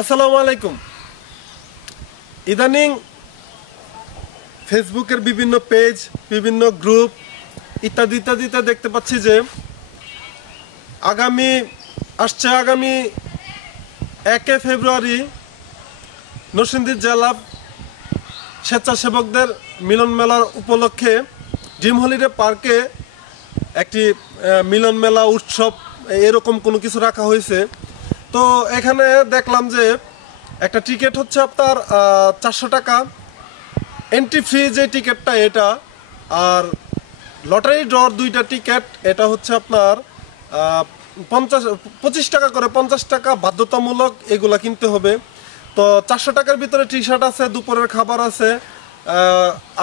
আসসালামু আলাইকুম। ইদানিং ফেসবুকের বিভিন্ন পেজ, বিভিন্ন গ্রুপ ইত্যাদিতে দেখতে পাচ্ছি যে আগামী 1 ফেব্রুয়ারি নরসিংদী জেলা স্বেচ্ছাসেবকদের মিলন মেলার উপলক্ষে ড্রিম হলিডে পার্কে একটি মিলন মেলা উৎসব এরকম কোনো কিছু রাখা হয়েছে। তো এখানে দেখলাম যে একটা টিকিট হচ্ছে আপনার 400 টাকা, এন্ট্রি ফ্রি যে টিকিটটা এটা, আর লটারি ড্রর 2টা টিকিট, এটা হচ্ছে আপনার 25 টাকা করে, 50 টাকা বাধ্যতামূলক এগুলা কিনতে হবে। তো 400 টাকার ভিতরে টি শার্ট আছে, দুপুরের খাবার আছে,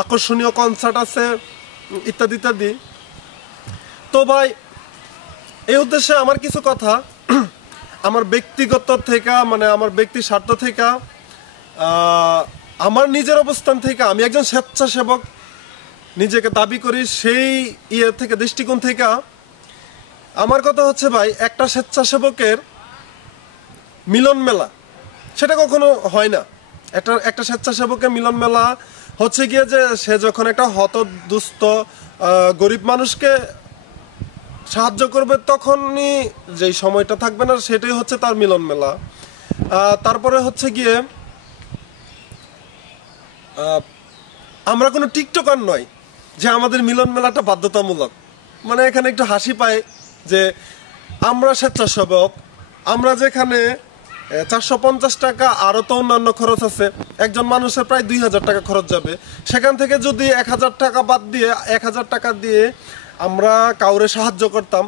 আকর্ষণীয় কনসার্ট আছে, ইত্যাদি। তো ভাই, এই উদ্দেশ্যে আমার কিছু কথা আমার ব্যক্তিগত থেকে, মানে আমার ব্যক্তি স্বার্থ থেকে, আমার নিজের অবস্থান থেকে, আমি একজন স্বেচ্ছাসেবক নিজেকে দাবি করি, সেই থেকে দৃষ্টিকোণ থেকে আমার কথা হচ্ছে ভাই, একটা স্বেচ্ছাসেবকের মিলন মেলা সেটা কখনো হয় না। একটা স্বেচ্ছাসেবকের মিলন মেলা হচ্ছে গিয়ে যে সে যখন একটা হতদুস্থ গরিব মানুষকে সাহায্য করবে, তখনই যেই সময়টা থাকবে না সেটাই হচ্ছে তার মিলন মেলা। তারপরে হচ্ছে গিয়ে আমরা কোনো টিকটকার নয় যে আমাদের মিলন মেলাটা বাধ্যতামূলক। মানে এখানে একটু হাসি পায় যে আমরা স্বেচ্ছাসেবক, আমরা যেখানে 450 টাকা, আরও তো অন্যান্য খরচ আছে, একজন মানুষের প্রায় 2000 টাকা খরচ যাবে। সেখান থেকে যদি 1000 টাকা বাদ দিয়ে 1000 টাকা দিয়ে আমরা কাউরে সাহায্য করতাম,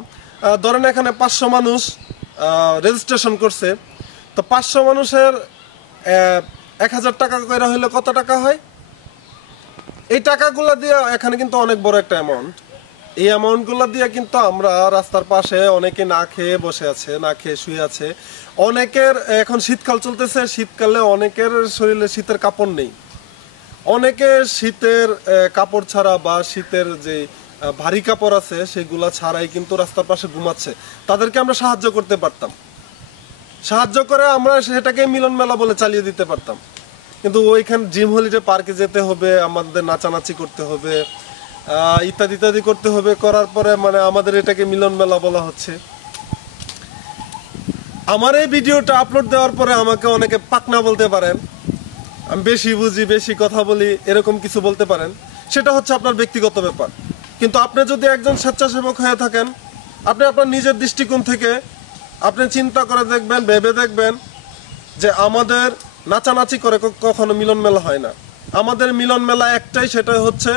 ধরেন এখানে 500 মানুষ রেজিস্ট্রেশন করছে, তো 500 মানুষের 1000 টাকা করে হলে কত টাকা হয়? এই টাকাগুলো দিয়ে এখানে কিন্তু অনেক বড় একটা অ্যামাউন্ট। এই অ্যামাউন্টগুলো দিয়ে কিন্তু আমরা রাস্তার পাশে অনেকে না খেয়ে বসে আছে, না খেয়ে শুয়ে আছে। অনেকের এখন শীতকাল চলতেছে, শীতকালে অনেকের শরীরে শীতের কাপড় নেই, অনেকে শীতের কাপড় ছাড়া বা শীতের যে ভারী কাপড় আছে সেগুলা ছাড়াই কিন্তু রাস্তার পাশে ঘুমাচ্ছে। তাদেরকে আমরা সাহায্য করতে পারতাম, সাহায্য করে আমরা সেটাকে মিলন মেলা বলে চালিয়ে দিতে পারতাম। কিন্তু ওইখানে ড্রিম হলিডে পার্কে যেতে হবে, আমাদের নাচানাচি করতে হবে, ইত্যাদি করতে হবে, করার পরে মানে আমাদের এটাকে মিলন মেলা বলা হচ্ছে। আমার এই ভিডিওটা আপলোড দেওয়ার পরে আমাকে অনেকে পাকনা বলতে পারেন, আমি বেশি বুঝি, বেশি কথা বলি, এরকম কিছু বলতে পারেন। সেটা হচ্ছে আপনার ব্যক্তিগত ব্যাপার। কিন্তু আপনি যদি একজন স্বেচ্ছাসেবক হয়ে থাকেন, আপনি আপনার নিজের দৃষ্টিকোণ থেকে আপনি চিন্তা করে দেখবেন, ভেবে দেখবেন যে আমাদের নাচানাচি করে কখনো মিলন মেলা হয় না। আমাদের মিলন মেলা একটাই, সেটা হচ্ছে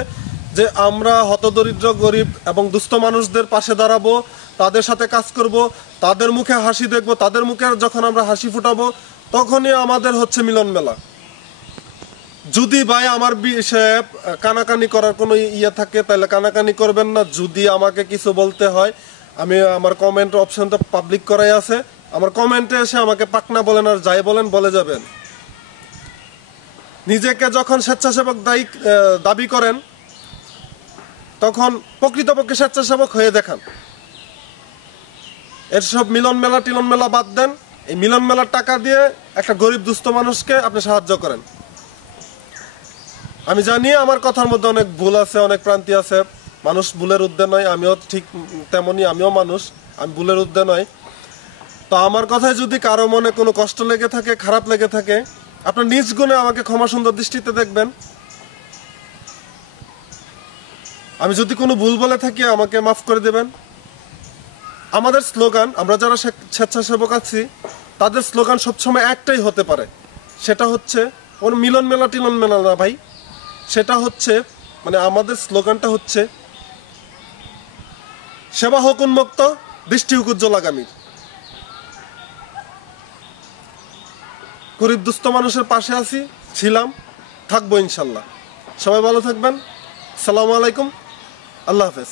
যে আমরা হতদরিদ্র, গরিব এবং দুস্থ মানুষদের পাশে দাঁড়াবো, তাদের সাথে কাজ করব, তাদের মুখে হাসি দেখব, তাদের মুখে যখন আমরা হাসি ফুটাবো তখনই আমাদের হচ্ছে মিলন মেলা। যদি ভাই আমার বিষয়ে কানাকানি করার কোনো ইয়ে থাকে তাহলে কানাকানি করবেন না। যদি আমাকে কিছু বলতে হয়, আমি আমার কমেন্ট অপশনটা পাবলিক করাই আছে, আমার কমেন্টে এসে আমাকে পাকনা বলেন আর যাই বলেন বলে যাবেন। নিজেকে যখন স্বেচ্ছাসেবক দাবি করেন তখন প্রকৃতপক্ষে স্বেচ্ছাসেবক হয়ে দেখান। এসব মিলন মেলা টিলন মেলা বাদ দেন, এই মিলন মেলার টাকা দিয়ে একটা গরিব দুস্থ মানুষকে আপনি সাহায্য করেন। আমি জানি আমার কথার মধ্যে অনেক ভুল আছে, অনেক প্রান্তি আছে, মানুষ ভুলের ঊর্ধ্বে নয়, আমিও ঠিক তেমনই, আমিও মানুষ, আমি ভুলের ঊর্ধ্বে নয়। তো আমার কথায় যদি কারো মনে কোনো কষ্ট লেগে থাকে, খারাপ লেগে থাকে, আপনার নিজ গুণে আমাকে ক্ষমা সুন্দর দৃষ্টিতে দেখবেন। আমি যদি কোনো ভুল বলে থাকি আমাকে মাফ করে দেবেন। আমাদের স্লোগান, আমরা যারা স্বেচ্ছাসেবক আছি তাদের স্লোগান সবসময় একটাই হতে পারে, সেটা হচ্ছে ওর মিলন মেলা টিলন মেলা না ভাই, সেটা হচ্ছে মানে আমাদের স্লোগানটা হচ্ছে সেবা হোক উন্মুক্ত, দৃষ্টি হোক উজ্জ্বল আগামীর। গরিব দুস্থ মানুষের পাশে আছি, ছিলাম, থাকবো ইনশাল্লাহ। সবাই ভালো থাকবেন। আসসালামু আলাইকুম, আল্লাহ হাফেজ।